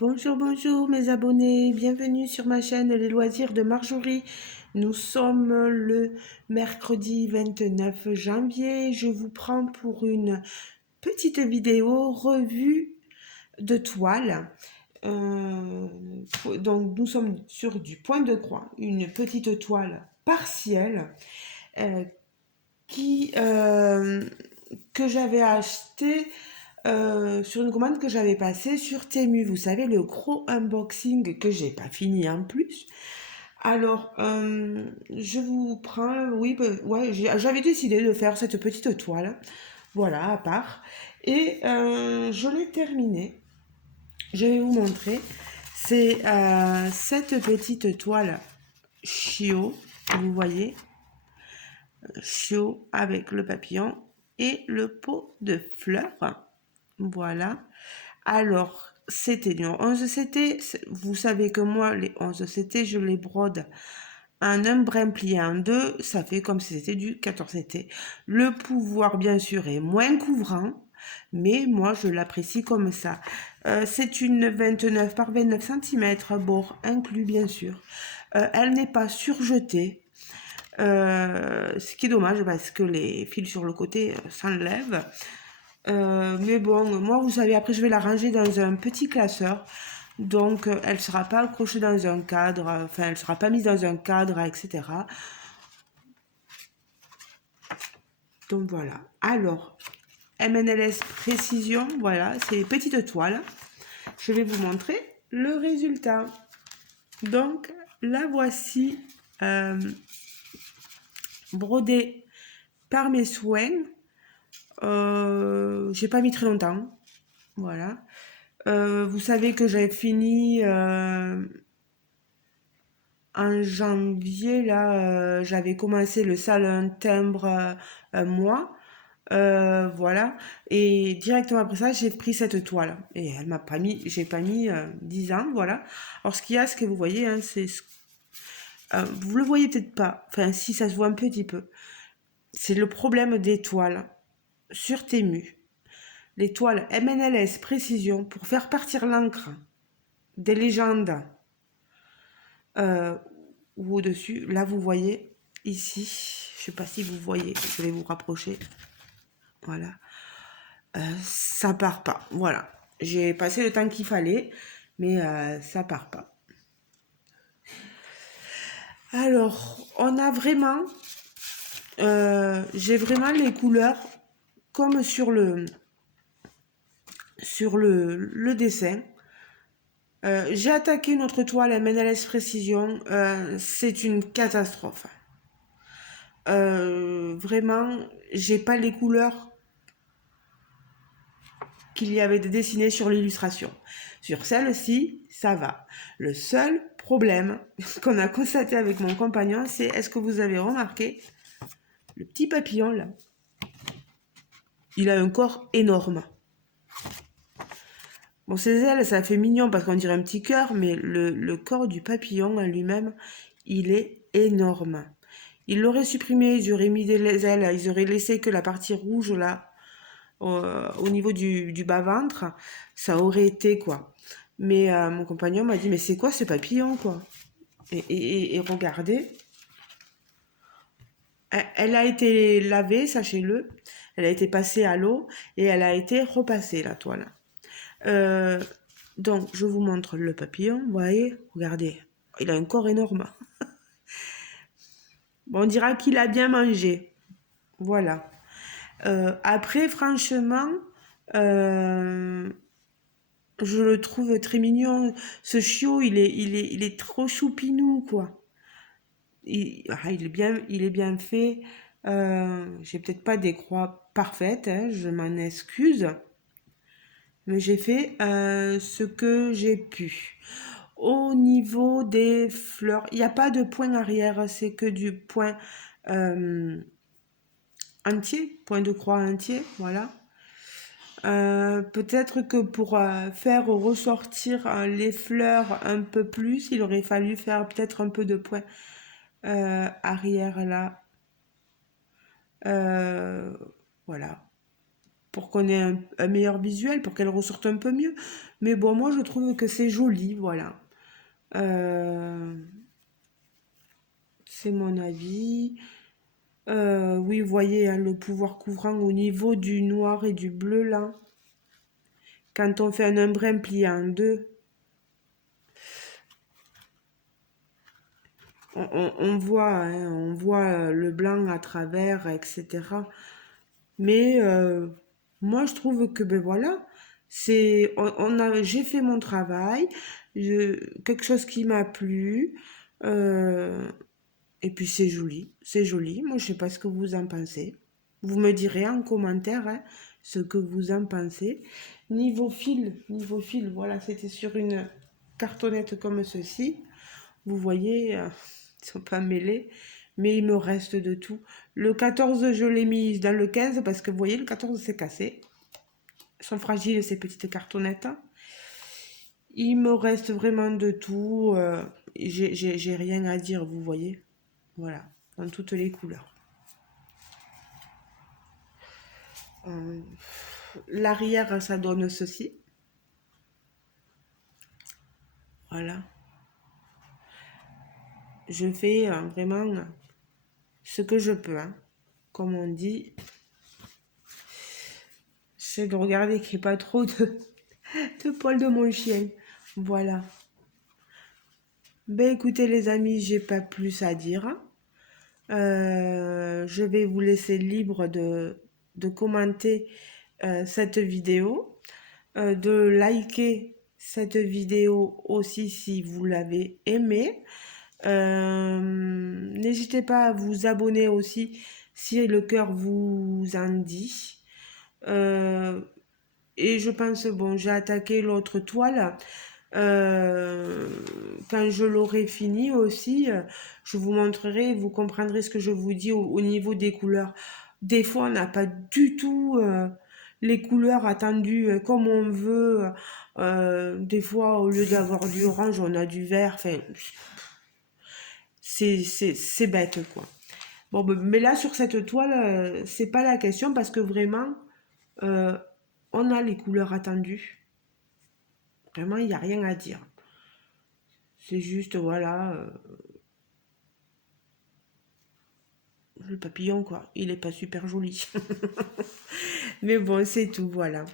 Bonjour, bonjour mes abonnés, bienvenue sur ma chaîne Les Loisirs de Marjorie. Nous sommes le mercredi 29 janvier. Je vous prends pour une petite vidéo revue de toile. Donc nous sommes sur du point de croix, une petite toile partielle euh, que j'avais achetée sur une commande que j'avais passée sur Temu. Vous savez, le gros unboxing que j'ai pas fini en plus. Alors, je vous prends, oui, ouais, j'avais décidé de faire cette petite toile, voilà, à part, et je l'ai terminée. Je vais vous montrer. C'est cette petite toile chiot, vous voyez, chiot avec le papillon et le pot de fleurs. Voilà. Alors, c'était du 11 CT. Vous savez que moi, les 11 CT, je les brode en un brin plié en deux. Ça fait comme si c'était du 14 CT. Le pouvoir, bien sûr, est moins couvrant, mais moi, je l'apprécie comme ça. C'est une 29 par 29 cm, bord inclus, bien sûr. Elle n'est pas surjetée. Ce qui est dommage parce que les fils sur le côté s'enlèvent. Mais bon, moi, vous savez, après, je vais la ranger dans un petit classeur. Donc, elle ne sera pas accrochée dans un cadre, enfin, elle ne sera pas mise dans un cadre, etc. Donc, voilà. Alors, MNLS Précision, voilà, c'est les petites toiles. Je vais vous montrer le résultat. Donc, la voici brodée par mes soins. J'ai pas mis très longtemps. Voilà. Vous savez que j'avais fini en janvier, là, j'avais commencé le salon timbre un mois. Voilà. Et directement après ça, j'ai pris cette toile. Et elle m'a pas mis, j'ai pas mis 10 ans, voilà. Alors, ce qu'il y a, ce que vous voyez, hein, vous le voyez peut-être pas. Enfin, si, ça se voit un petit peu. C'est le problème des toiles sur Temu. Les toiles MNLS Précision pour faire partir l'encre des légendes ou au-dessus. Là, vous voyez ici, je sais pas si vous voyez, je vais vous rapprocher. Voilà. Ça part pas. Voilà. J'ai passé le temps qu'il fallait, mais ça part pas. Alors, on a vraiment, j'ai vraiment les couleurs comme sur le dessin. J'ai attaqué une autre toile à MNLS Précision. C'est une catastrophe. Vraiment, j'ai pas les couleurs qu'il y avait dessinées sur l'illustration. Sur celle-ci, ça va. Le seul problème qu'on a constaté avec mon compagnon, c'est, est-ce que vous avez remarqué, le petit papillon là, il a un corps énorme. Bon, ses ailes, ça fait mignon parce qu'on dirait un petit cœur, mais le corps du papillon en lui-même, il est énorme. Ils l'auraient supprimé, ils auraient mis des ailes, ils auraient laissé que la partie rouge là, au niveau du bas-ventre, ça aurait été quoi. Mais mon compagnon m'a dit, mais c'est quoi ce papillon quoi? Et regardez, elle a été lavée, sachez-le, elle a été passée à l'eau et elle a été repassée la toile. Euh, donc, je vous montre le papillon, vous voyez, regardez, il a un corps énorme. Bon, on dira qu'il a bien mangé, voilà. Après, franchement, euh, je le trouve très mignon. Ce chiot, il est trop choupinou, quoi. Il est bien fait. J'ai peut-être pas des croix parfaites, hein, je m'en excuse. Mais j'ai fait ce que j'ai pu. Au niveau des fleurs, il n'y a pas de point arrière, c'est que du point entier, point de croix entier, voilà. Peut-être que pour faire ressortir les fleurs un peu plus, il aurait fallu faire peut-être un peu de point arrière là. Euh, voilà. pour qu'on ait un meilleur visuel, pour qu'elle ressorte un peu mieux. Mais bon, moi, je trouve que c'est joli, voilà. Euh, c'est mon avis. Oui, vous voyez, hein, le pouvoir couvrant au niveau du noir et du bleu, là. Quand on fait un embrun plié en deux, on voit le blanc à travers, etc. Mais moi, je trouve que, ben voilà, j'ai fait mon travail, quelque chose qui m'a plu, euh, et puis c'est joli, c'est joli. Moi, je sais pas ce que vous en pensez. Vous me direz en commentaire hein, ce que vous en pensez. Niveau fil, voilà, c'était sur une cartonnette comme ceci. Vous voyez, ils sont pas mêlés, mais il me reste de tout. Le 14, je l'ai mis dans le 15 parce que vous voyez, le 14 c'est cassé. Elles sont fragiles ces petites cartonnettes. Il me reste vraiment de tout. J'ai rien à dire, vous voyez. Voilà, dans toutes les couleurs. Euh, L'arrière, ça donne ceci. Voilà. Je fais vraiment ce que je peux. Hein. Comme on dit, j'essaie de regarder qu'il n'y ait pas trop de poils de mon chien. Voilà. Ben écoutez les amis, j'ai pas plus à dire. Je vais vous laisser libre de commenter cette vidéo, de liker cette vidéo aussi si vous l'avez aimée. N'hésitez pas à vous abonner aussi si le cœur vous en dit. Euh, et je pense, bon, j'ai attaqué l'autre toile. Euh, Quand je l'aurai fini aussi, je vous montrerai, vous comprendrez ce que je vous dis au niveau des couleurs. Des fois, on n'a pas du tout les couleurs attendues comme on veut. Des fois, au lieu d'avoir du orange, on a du vert. Enfin, c'est bête, quoi. Bon, mais là, sur cette toile, c'est pas la question parce que vraiment, euh, on a les couleurs attendues. Vraiment, il n'y a rien à dire. C'est juste, voilà, le papillon, quoi. Il est pas super joli. Mais bon, c'est tout, voilà.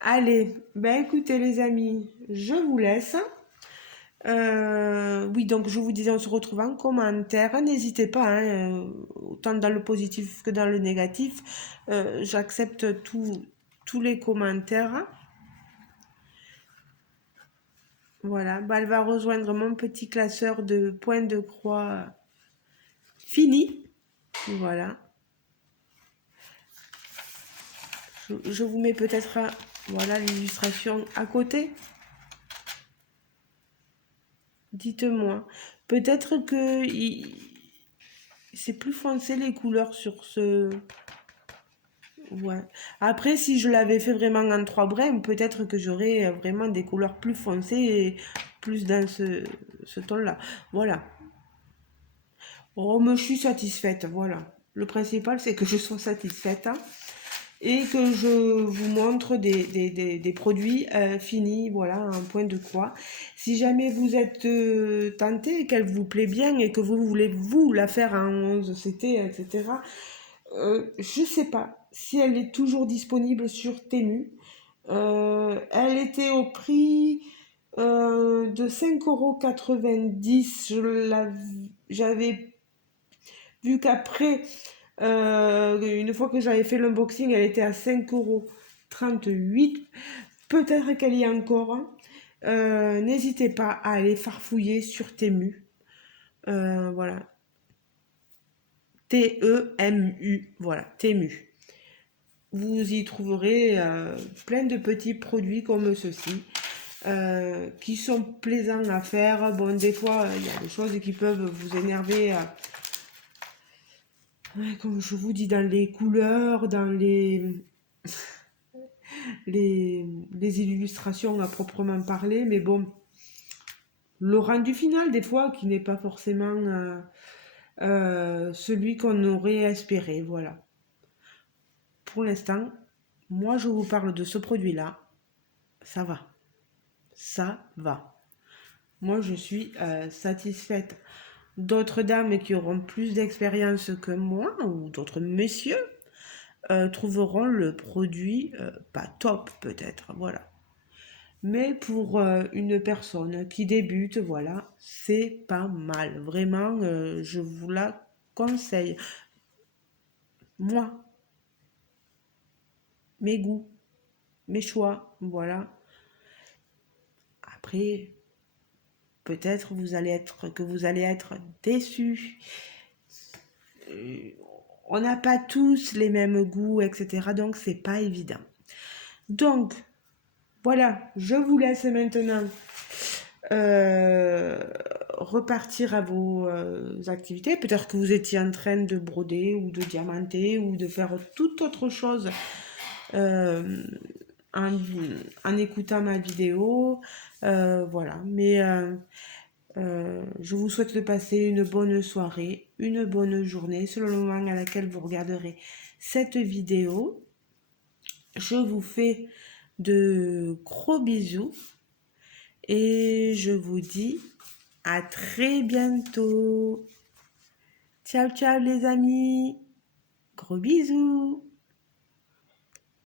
Allez, ben écoutez les amis, je vous laisse. Oui, donc je vous disais, on se retrouve en commentaire. N'hésitez pas, hein, autant dans le positif que dans le négatif. J'accepte tous les commentaires. Voilà, bah, elle va rejoindre mon petit classeur de points de croix fini. Voilà. Je vous mets peut-être voilà l'illustration à côté. Dites-moi. Peut-être que c'est plus foncé les couleurs sur ce. Ouais. Après, si je l'avais fait vraiment en trois brins, peut-être que j'aurais vraiment des couleurs plus foncées et plus dans ce ton-là. Voilà. Oh, mais je suis satisfaite, voilà. Le principal, c'est que je sois satisfaite. Hein, et que je vous montre des produits finis, voilà, un point de croix. Si jamais vous êtes tenté et qu'elle vous plaît bien et que vous voulez vous la faire en 11 CT, etc., je sais pas si elle est toujours disponible sur Temu. Elle était au prix de 5,90 €. J'avais vu qu'après une fois que j'avais fait l'unboxing, elle était à 5,38 €. Peut-être qu'elle y est encore. Hein. N'hésitez pas à aller farfouiller sur Temu. Voilà. Temu. Voilà, Temu. Vous y trouverez plein de petits produits comme ceci. Qui sont plaisants à faire. Bon, des fois, il y a des choses qui peuvent vous énerver. Comme je vous dis, dans les couleurs, dans les illustrations à proprement parler, mais bon, le rendu final, des fois, qui n'est pas forcément celui qu'on aurait espéré, voilà. Pour l'instant, moi je vous parle de ce produit-là, ça va. Ça va. Moi je suis satisfaite. D'autres dames qui auront plus d'expérience que moi, ou d'autres messieurs, trouveront le produit pas top peut-être, voilà. Mais pour une personne qui débute, voilà, c'est pas mal. Vraiment, je vous la conseille. Moi, mes goûts, mes choix, voilà. Après, peut-être que vous allez être déçus. Euh, on n'a pas tous les mêmes goûts, etc. Donc, c'est pas évident. Donc, voilà, je vous laisse maintenant euh, repartir à vos activités. Peut-être que vous étiez en train de broder ou de diamanter ou de faire toute autre chose euh, en, en écoutant ma vidéo. Voilà, mais je vous souhaite de passer une bonne soirée, une bonne journée selon le moment à laquelle vous regarderez cette vidéo. Je vous fais de gros bisous et je vous dis à très bientôt. Ciao, ciao les amis. Gros bisous.